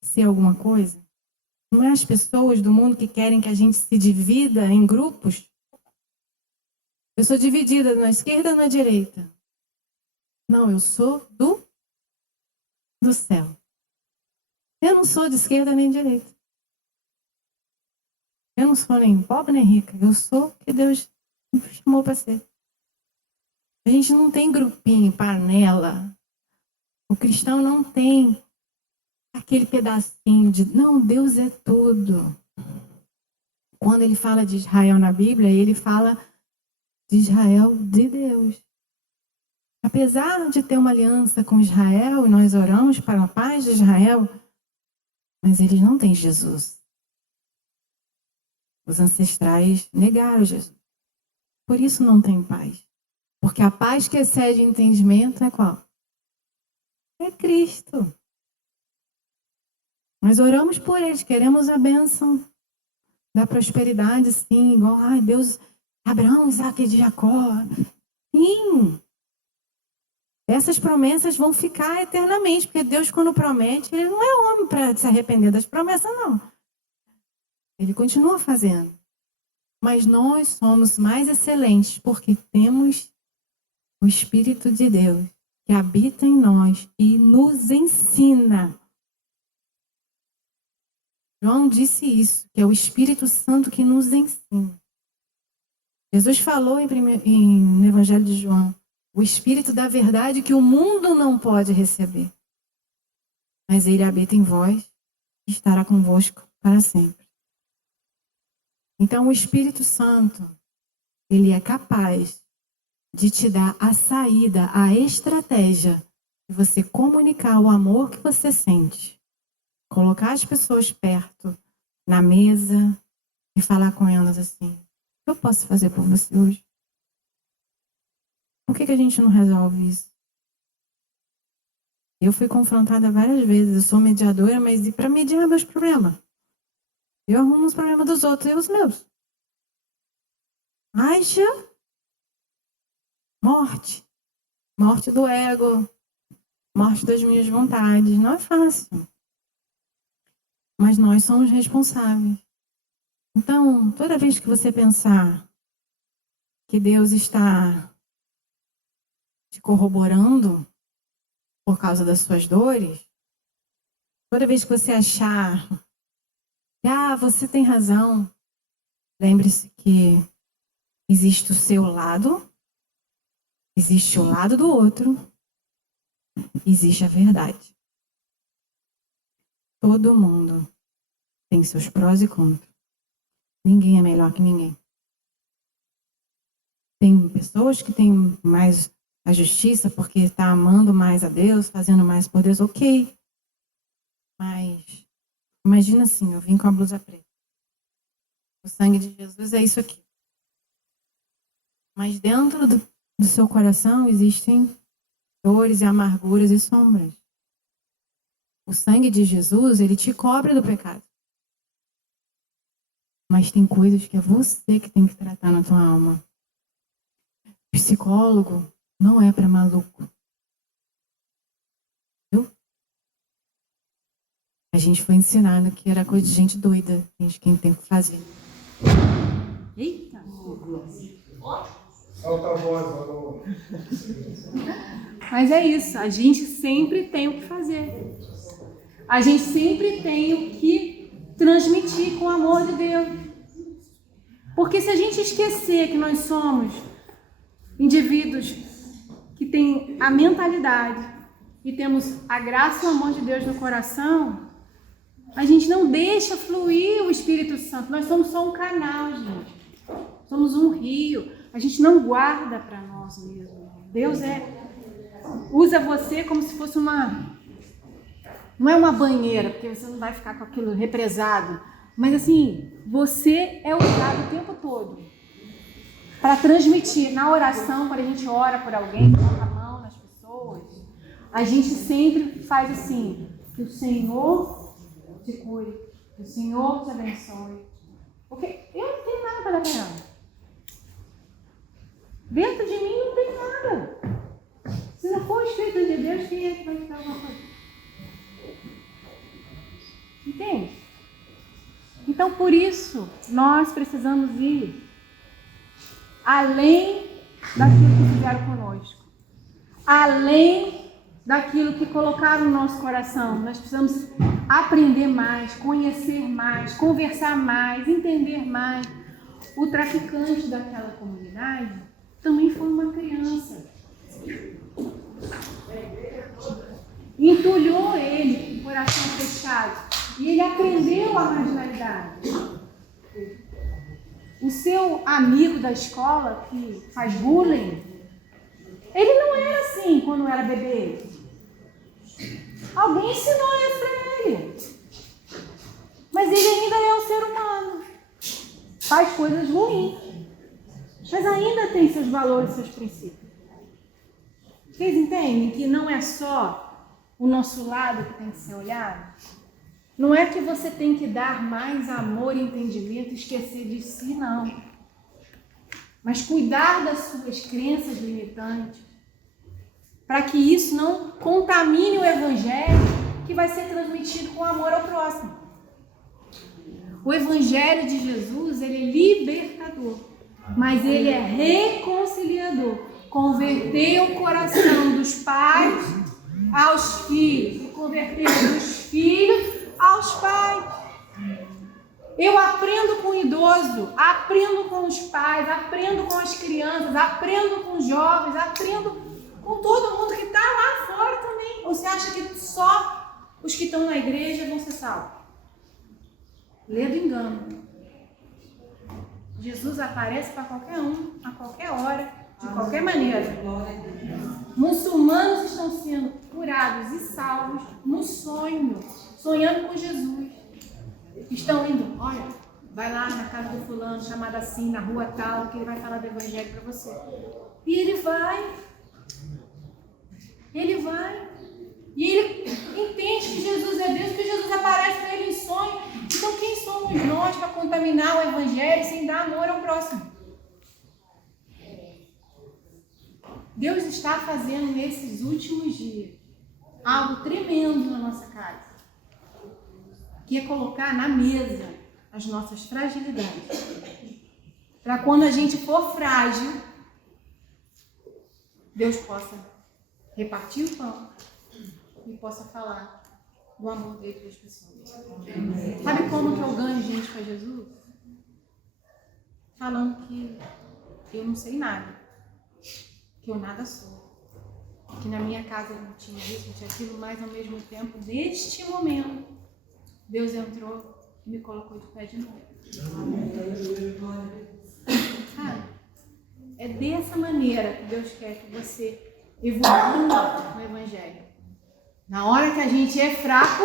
ser alguma coisa? Não é as pessoas do mundo que querem que a gente se divida em grupos? Eu sou dividida na esquerda ou na direita? Não, eu sou do céu. Eu não sou de esquerda nem de direita. Eu não sou nem pobre nem rica. Eu sou o que Deus me chamou para ser. A gente não tem grupinho, panela. O cristão não tem aquele pedacinho de... Não, Deus é tudo. Quando ele fala de Israel na Bíblia, ele fala de Israel de Deus. Apesar de ter uma aliança com Israel, nós oramos para a paz de Israel, mas eles não têm Jesus. Os ancestrais negaram Jesus. Por isso não tem paz. Porque a paz que excede entendimento é qual? É Cristo. Nós oramos por eles, queremos a bênção da prosperidade, sim, igual, ai, Deus, Abraão, Isaac e Jacó. Sim. Essas promessas vão ficar eternamente, porque Deus, quando promete, ele não é homem para se arrepender das promessas, não. Ele continua fazendo. Mas nós somos mais excelentes, porque temos o Espírito de Deus, que habita em nós e nos ensina. João disse isso, que é o Espírito Santo que nos ensina. Jesus falou no Evangelho de João, o Espírito da verdade que o mundo não pode receber. Mas ele habita em vós e estará convosco para sempre. Então o Espírito Santo, ele é capaz de te dar a saída, a estratégia de você comunicar o amor que você sente. Colocar as pessoas perto, na mesa, e falar com elas assim, o que eu posso fazer por você hoje? Por que a gente não resolve isso? Eu fui confrontada várias vezes, eu sou mediadora, mas e para mediar meus problemas? Eu arrumo os problemas dos outros e os meus. Haja morte. Morte do ego. Morte das minhas vontades. Não é fácil. Mas nós somos responsáveis. Então, toda vez que você pensar que Deus está te corroborando por causa das suas dores, toda vez que você achar que você tem razão, lembre-se que existe o seu lado, existe o lado do outro, existe a verdade. Todo mundo tem seus prós e contras. Ninguém é melhor que ninguém. Tem pessoas que têm mais a justiça porque está amando mais a Deus, fazendo mais por Deus, ok. Mas imagina assim, eu vim com a blusa preta. O sangue de Jesus é isso aqui. Mas dentro do seu coração existem dores e amarguras e sombras. O sangue de Jesus, ele te cobre do pecado. Mas tem coisas que é você que tem que tratar na tua alma. Psicólogo não é para maluco. Viu? A gente foi ensinado que era coisa de gente doida. Gente, quem tem que fazer. Eita! Alta voz, alô. Mas é isso, a gente sempre tem o que fazer. A gente sempre tem o que transmitir com o amor de Deus. Porque se a gente esquecer que nós somos indivíduos que têm a mentalidade e temos a graça e o amor de Deus no coração, a gente não deixa fluir o Espírito Santo. Nós somos só um canal, gente. Somos um rio. A gente não guarda para nós mesmos. Deus usa você como se fosse não é uma banheira, porque você não vai ficar com aquilo represado. Mas assim, você é usado o tempo todo para transmitir. Na oração, quando a gente ora por alguém, coloca a mão nas pessoas, a gente sempre faz assim: que o Senhor te cure, que o Senhor te abençoe. Porque eu não tenho nada para dar para ela. Dentro de mim não tem nada. Se não for o Espírito de Deus, quem é que vai te dar alguma coisa? Entende? Então, por isso, nós precisamos ir além daquilo que fizeram conosco. Além daquilo que colocaram no nosso coração. Nós precisamos aprender mais, conhecer mais, conversar mais, entender mais. O traficante daquela comunidade também foi uma criança. Entulhou ele, com o coração fechado. E ele aprendeu a marginalidade. O seu amigo da escola que faz bullying, ele não era assim quando era bebê. Alguém ensinou isso para ele. Mas ele ainda é um ser humano. Faz coisas ruins. Mas ainda tem seus valores, seus princípios. Vocês entendem que não é só o nosso lado que tem que ser olhado? Não é que você tem que dar mais amor e entendimento e esquecer de si, não. Mas cuidar das suas crenças limitantes, para que isso não contamine o Evangelho que vai ser transmitido com amor ao próximo. O Evangelho de Jesus, ele é libertador, mas ele é reconciliador. Converter o coração dos pais aos filhos, e converter dos filhos aos pais. Eu aprendo com o idoso, aprendo com os pais, aprendo com as crianças, aprendo com os jovens, aprendo com todo mundo que está lá fora também. Ou você acha que só os que estão na igreja vão ser salvos? Lê do engano. Jesus aparece para qualquer um, a qualquer hora, de qualquer maneira. Muçulmanos estão sendo curados e salvos no sonho, sonhando com Jesus. Estão indo, olha, vai lá na casa do fulano, chamada assim, na rua tal, que ele vai falar do Evangelho para você. E ele vai. E ele entende que Jesus é Deus, que Jesus aparece para ele em sonho. Então quem somos nós para contaminar o Evangelho sem dar amor ao próximo? Deus está fazendo nesses últimos dias algo tremendo na nossa casa, que é colocar na mesa as nossas fragilidades, para quando a gente for frágil, Deus possa repartir o pão e possa falar do amor dele para as pessoas. Sabe como que eu ganho gente para Jesus? Falando que eu não sei nada, que eu nada sou, que na minha casa não tinha isso, não tinha aquilo, mas ao mesmo tempo, neste momento, Deus entrou e me colocou de pé de novo. Cara, é dessa maneira que Deus quer que você evolua no Evangelho. Na hora que a gente é fraco,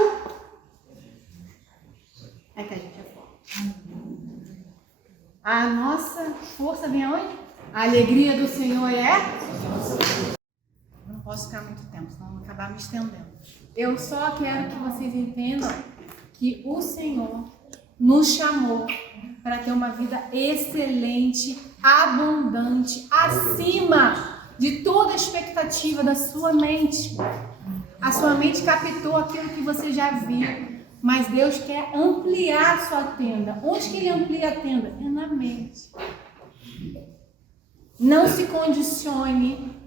é que a gente é forte. A nossa força vem aonde? A alegria do Senhor é? Não posso ficar muito tempo, senão vou acabar me estendendo. Eu só quero que vocês entendam que o Senhor nos chamou para ter uma vida excelente, abundante, acima de toda a expectativa da sua mente. A sua mente captou aquilo que você já viu, mas Deus quer ampliar a sua tenda. Onde que Ele amplia a tenda? É na mente. Não se condicione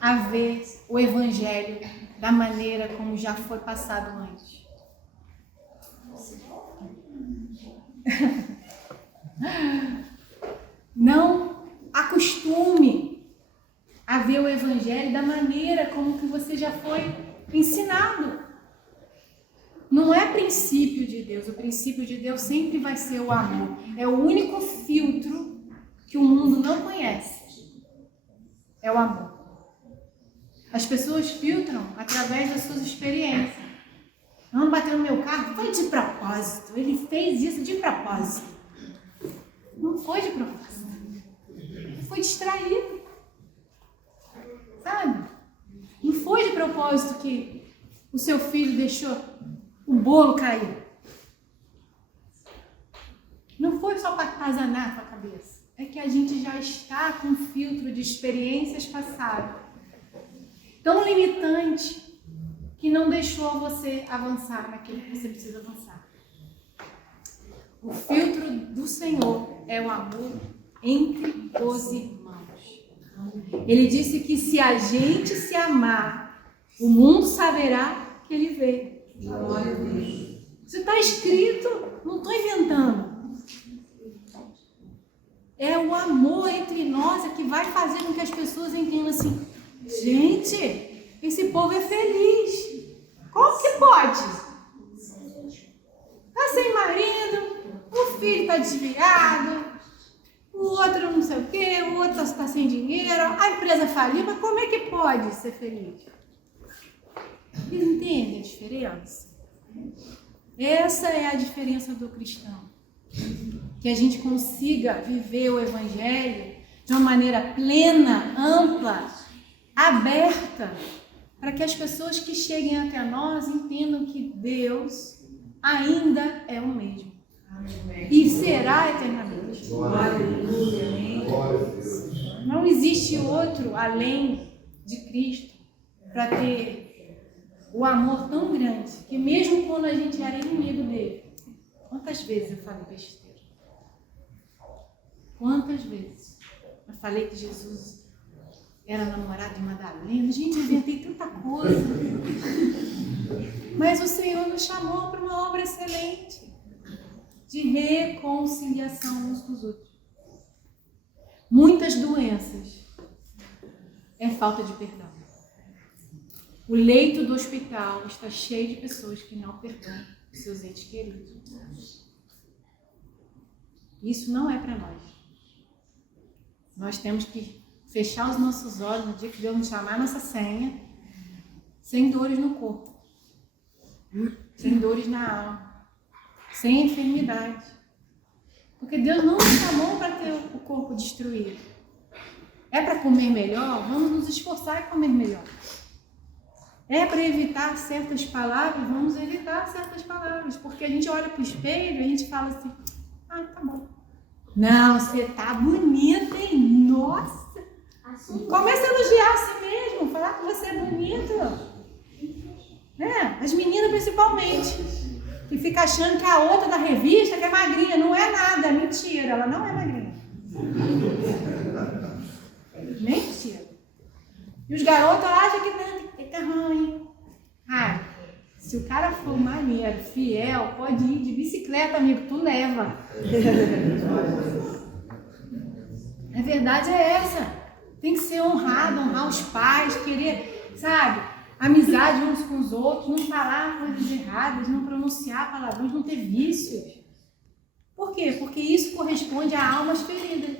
a ver o Evangelho da maneira como já foi passado antes. Não acostume a ver o Evangelho da maneira como que você já foi ensinado. Não é princípio de Deus. O princípio de Deus sempre vai ser o amor. É o único filtro que o mundo não conhece. É o amor. As pessoas filtram através das suas experiências. Não bateu no meu carro, foi de propósito. Ele fez isso de propósito. Não foi de propósito. Foi distraído. Sabe? Não foi de propósito que o seu filho deixou o bolo cair. Não foi só para atazanar a tua cabeça. É que a gente já está com um filtro de experiências passadas tão limitante que não deixou você avançar naquilo que você precisa avançar. O filtro do Senhor é o amor entre os irmãos. Ele disse que se a gente se amar, o mundo saberá que ele veio. Glória a Deus. Isso está escrito, não estou inventando. É o amor entre nós que vai fazer com que as pessoas entendam assim: gente, esse povo é feliz. Como que pode? Está sem marido, o filho está desviado, o outro não sei o quê, o outro está sem dinheiro, a empresa faliu, mas como é que pode ser feliz? Vocês entendem a diferença? Essa é a diferença do cristão. Que a gente consiga viver o Evangelho de uma maneira plena, ampla, aberta, para que as pessoas que cheguem até nós entendam que Deus ainda é o mesmo. Amém. E será eternamente. Glória a Deus. Não existe outro além de Cristo para ter o amor tão grande que mesmo quando a gente era inimigo dele, quantas vezes eu falei besteira? Quantas vezes eu falei que Jesus era namorado de Madalena? Gente, eu inventei tanta coisa. Mas o Senhor nos chamou para uma obra excelente de reconciliação uns com os outros. Muitas doenças é falta de perdão. O leito do hospital está cheio de pessoas que não perdoam os seus entes queridos. Isso não é para nós. Nós temos que fechar os nossos olhos no dia que Deus nos chamar a nossa senha, sem dores no corpo, sem dores na alma, sem enfermidade. Porque Deus não nos chamou para ter o corpo destruído. É para comer melhor? Vamos nos esforçar a comer melhor. É para evitar certas palavras? Vamos evitar certas palavras. Porque a gente olha para o espelho e a gente fala assim: ah, tá bom. Não, você tá bonita, hein? Nossa! Começa a elogiar a si mesmo, falar que você é bonito. As meninas principalmente, que ficam achando que a outra da revista que é magrinha. Não é nada, é mentira, ela não é magrinha. Mentira. E os garotos acham que não, tem que ter carrão, hein? Ah, se o cara for maneiro, fiel, pode ir de bicicleta, amigo, tu leva. A verdade é essa. Tem que ser honrado, honrar os pais, querer, sabe, amizade uns com os outros, não falar coisas erradas, não pronunciar palavrões, não ter vícios. Por quê? Porque isso corresponde a almas feridas.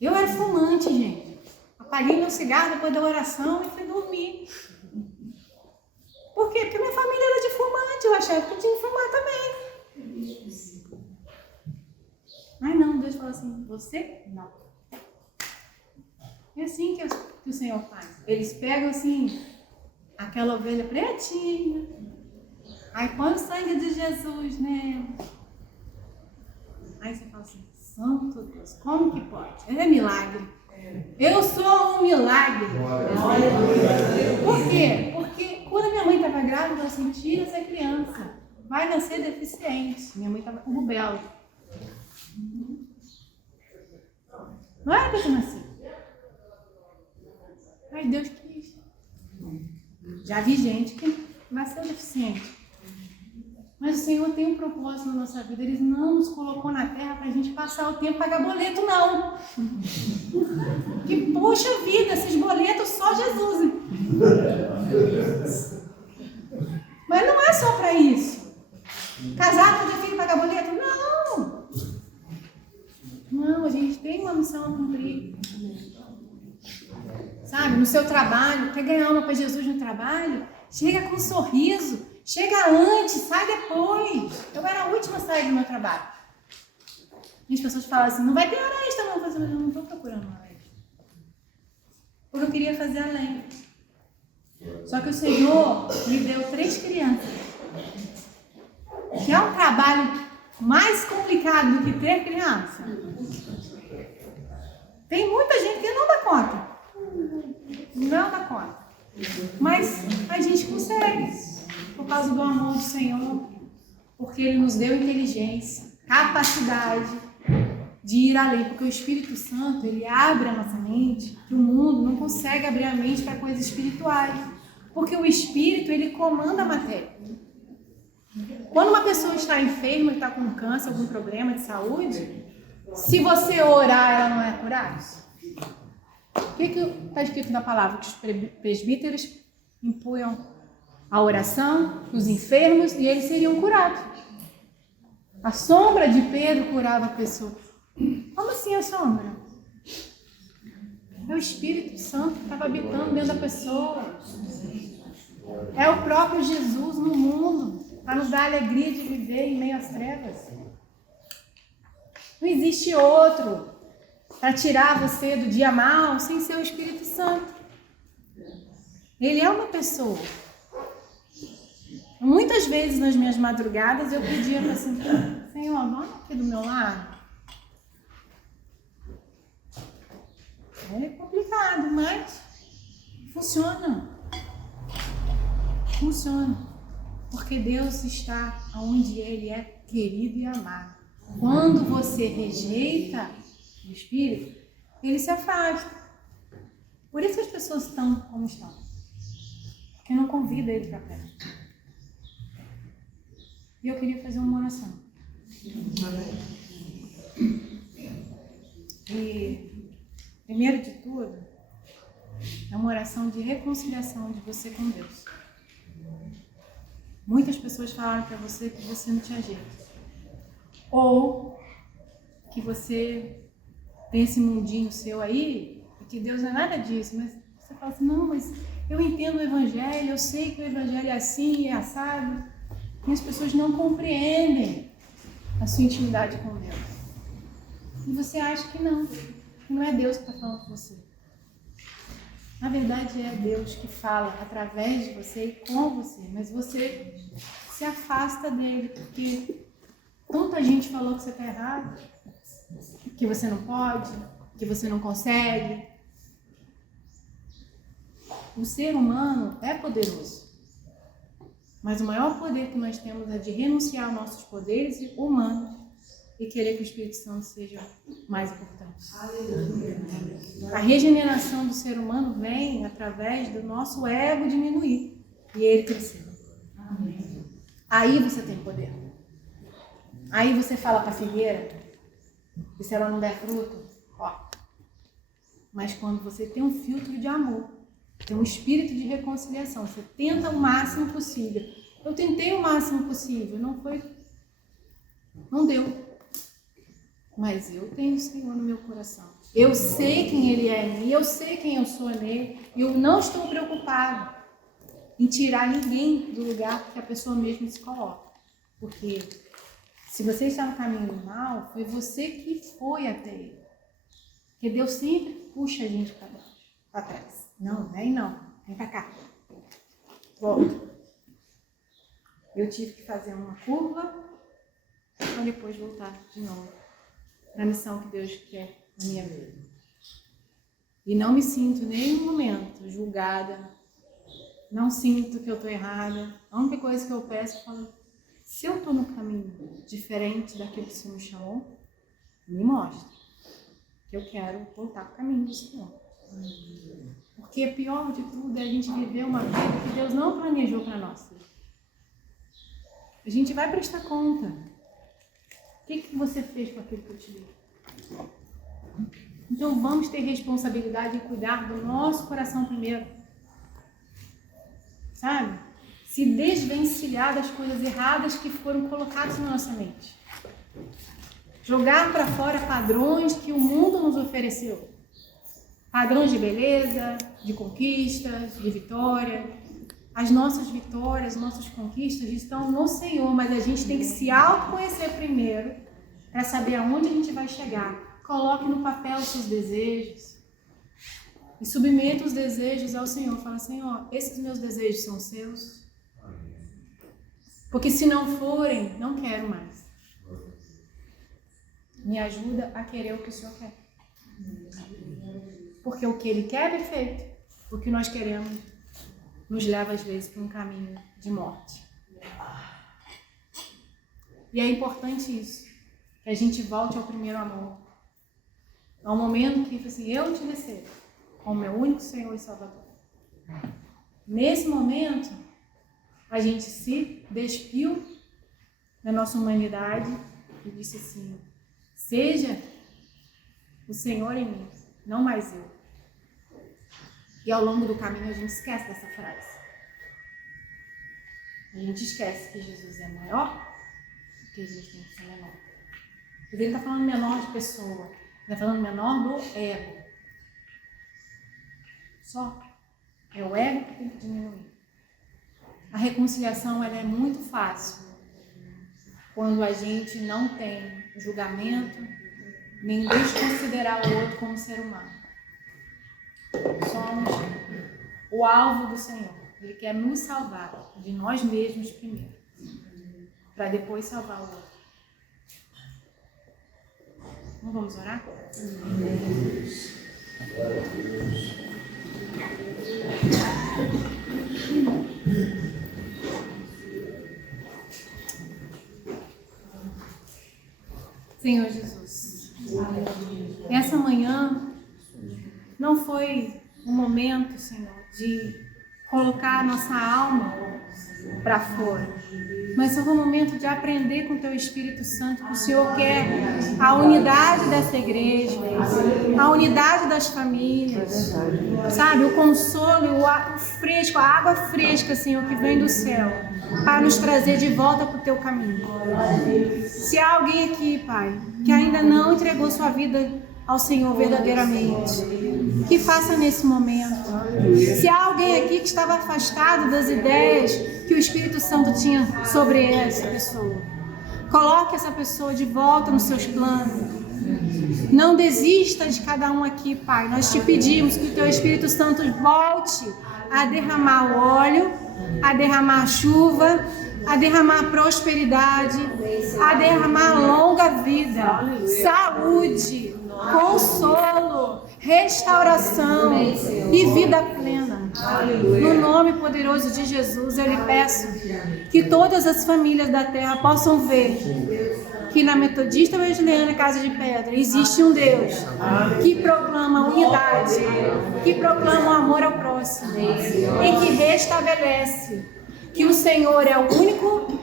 Eu era fumante, gente. Apaguei meu cigarro depois da oração e fui dormir. Por quê? Porque minha família era de fumante, eu achava que eu tinha que fumar também. Mas não, Deus fala assim: você não. É assim que o Senhor faz. Eles pegam assim, aquela ovelha pretinha, aí põe o sangue de Jesus nela. Aí você fala assim: santo Deus, como que pode? É milagre. Eu sou um milagre. Por quê? Porque quando minha mãe estava grávida, ela assim: tira essa criança, vai nascer deficiente. Minha mãe estava com rubéola. Não era para eu ter nascido. Mas Deus quis. Já vi gente que nasceu deficiente. Mas o Senhor tem um propósito na nossa vida. Ele não nos colocou na terra para a gente passar o tempo pagar boleto, não. Que, poxa vida, esses boletos só Jesus. Hein? Mas não é só para isso. Casar com o filho pagar boleto? Não. Não, a gente tem uma missão a cumprir. Sabe, no seu trabalho, quer ganhar alma para Jesus no trabalho? Chega com um sorriso. Chega antes, sai depois. Eu era a última a sair do meu trabalho. E as pessoas falam assim, não vai ter hora extra, não. Eu não estou procurando hora extra. Porque eu queria fazer além. Só que o Senhor me deu 3 crianças. Que é um trabalho mais complicado do que ter criança. Tem muita gente que não dá conta. Não dá conta. Mas a gente consegue. Por causa do amor do Senhor, porque Ele nos deu inteligência, capacidade de ir além, porque o Espírito Santo, ele abre a nossa mente, que o mundo não consegue abrir a mente para coisas espirituais, porque o Espírito, ele comanda a matéria. Quando uma pessoa está enferma, está com câncer, algum problema de saúde, se você orar, ela não é curada? O que está escrito na palavra? Que os presbíteros impunham a oração dos enfermos e eles seriam curados. A sombra de Pedro curava a pessoa. Como assim a sombra? É o Espírito Santo que estava habitando dentro da pessoa. É o próprio Jesus no mundo para nos dar a alegria de viver em meio às trevas. Não existe outro para tirar você do dia mal sem ser o Espírito Santo. Ele é uma pessoa. Muitas vezes nas minhas madrugadas eu pedia para assim, Senhor, dorme aqui do meu lado. É complicado, mas funciona. Funciona. Porque Deus está onde Ele é querido e amado. Quando você rejeita o Espírito, Ele se afasta. Por isso as pessoas estão como estão. Porque não convida Ele para perto. E eu queria fazer uma oração. E, primeiro de tudo, é uma oração de reconciliação de você com Deus. Muitas pessoas falaram para você que você não tinha jeito. Ou que você tem esse mundinho seu aí, e que Deus não é nada disso. Mas você fala assim, não, mas eu entendo o Evangelho, eu sei que o Evangelho é assim, é assado. E as pessoas não compreendem a sua intimidade com Deus. E você acha que não é Deus que está falando com você. Na verdade, é Deus que fala através de você e com você, mas você se afasta dele, porque tanta gente falou que você está errado, que você não pode, que você não consegue. O ser humano é poderoso. Mas o maior poder que nós temos é de renunciar aos nossos poderes humanos e querer que o Espírito Santo seja mais importante. A regeneração do ser humano vem através do nosso ego diminuir e ele crescer. Aí você tem poder. Aí você fala para a figueira, e se ela não der fruto, ó. Mas quando você tem um filtro de amor, tem um espírito de reconciliação. Você tenta o máximo possível. Eu tentei o máximo possível. Não deu. Mas eu tenho o Senhor no meu coração. Eu sei quem Ele é em mim. Eu sei quem eu sou nele. E eu não estou preocupado em tirar ninguém do lugar que a pessoa mesma se coloca. Porque se você está no caminho do mal, foi você que foi até Ele. Porque Deus sempre puxa a gente para trás. Não, vem não. Vem pra cá. Volta. Eu tive que fazer uma curva para depois voltar de novo na missão que Deus quer na minha vida. E não me sinto em nenhum momento julgada. Não sinto que eu estou errada. A única coisa que eu peço é falar, se eu estou no caminho diferente daquilo que o Senhor me chamou, me mostre. Que eu quero voltar para o caminho do Senhor. Porque o pior de tudo é a gente viver uma vida que Deus não planejou para nós. A gente vai prestar conta. O que você fez com aquilo que eu te dei? Então vamos ter responsabilidade em cuidar do nosso coração primeiro. Sabe? Se desvencilhar das coisas erradas que foram colocadas na nossa mente. Jogar para fora padrões que o mundo nos ofereceu. Padrões de beleza, de conquistas, de vitória. As nossas vitórias, nossas conquistas estão no Senhor, mas a gente tem que se autoconhecer primeiro para saber aonde a gente vai chegar. Coloque no papel os seus desejos e submeta os desejos ao Senhor. Fala, Senhor, esses meus desejos são seus? Porque se não forem, não quero mais. Me ajuda a querer o que o Senhor quer. Porque o que Ele quer é perfeito. O que nós queremos nos leva às vezes para um caminho de morte. E é importante isso, que a gente volte ao primeiro amor. Ao momento que assim, eu te recebo como meu único Senhor e Salvador. Nesse momento, a gente se despiu da nossa humanidade e disse assim, seja o Senhor em mim, não mais eu. E ao longo do caminho a gente esquece dessa frase. A gente esquece que Jesus é maior e que a gente tem que ser menor. Ele está falando menor de pessoa, ele está falando menor do ego. Só. É o ego que tem que diminuir. A reconciliação ela é muito fácil quando a gente não tem julgamento, nem desconsiderar o outro como ser humano. Somos o alvo do Senhor. Ele quer nos salvar de nós mesmos primeiro, para depois salvar o outro. Não vamos orar? Senhor Jesus, essa manhã não foi um momento, Senhor, de colocar a nossa alma para fora, mas foi um momento de aprender com o Teu Espírito Santo que o Senhor quer a unidade dessa igreja, a unidade das famílias, sabe, o consolo e o fresco, a água fresca, Senhor, que vem do céu, para nos trazer de volta para o Teu caminho. Se há alguém aqui, Pai, que ainda não entregou sua vida ao Senhor verdadeiramente, que faça nesse momento. Se há alguém aqui que estava afastado das ideias que o Espírito Santo tinha sobre essa pessoa, coloque essa pessoa de volta nos seus planos. Não desista de cada um aqui, Pai. Nós te pedimos que o Teu Espírito Santo volte a derramar o óleo, a derramar a chuva, a derramar prosperidade, a derramar longa vida, saúde, consolo, restauração e vida plena. No nome poderoso de Jesus, eu lhe peço que todas as famílias da terra possam ver que na Metodista Wesleyana Casa de Pedra existe um Deus que proclama unidade, que proclama o amor ao próximo e que restabelece que o Senhor é o único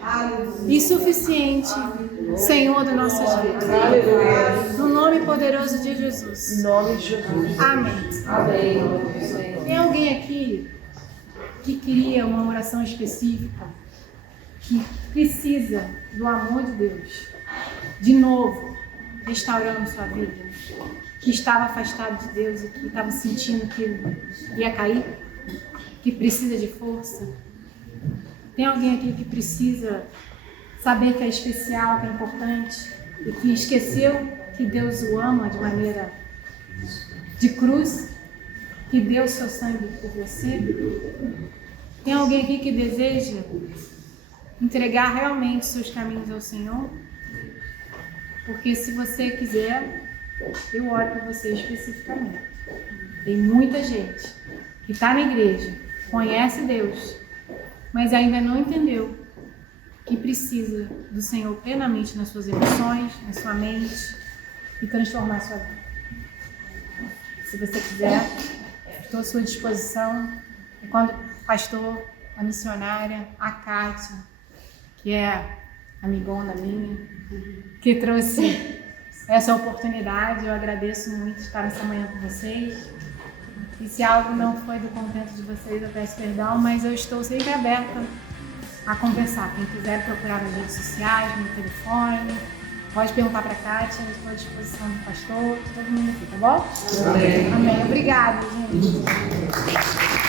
e suficiente Senhor das nossas vidas. No nome poderoso de Jesus. Em nome de Jesus. Amém. Amém. Tem alguém aqui que queria uma oração específica, que precisa do amor de Deus, de novo, restaurando sua vida, que estava afastado de Deus e que estava sentindo que ia cair, que precisa de força? Tem alguém aqui que precisa saber que é especial, que é importante e que esqueceu que Deus o ama de maneira de cruz, que deu seu sangue por você? Tem alguém aqui que deseja entregar realmente seus caminhos ao Senhor? Porque se você quiser, eu oro por você especificamente. Tem muita gente que está na igreja, conhece Deus, mas ainda não entendeu que precisa do Senhor plenamente nas suas emoções, na sua mente e transformar a sua vida. Se você quiser, estou à sua disposição. E quando o pastor, a missionária, a Kátia, que é amigona minha, que trouxe essa oportunidade. Eu agradeço muito estar essa manhã com vocês. E se algo não foi do contento de vocês, eu peço perdão, mas eu estou sempre aberta a conversar. Quem quiser procurar nas redes sociais, no telefone, pode perguntar para a Kátia, eu estou à disposição do pastor, todo mundo aqui, tá bom? Amém. Amém. Obrigada, gente.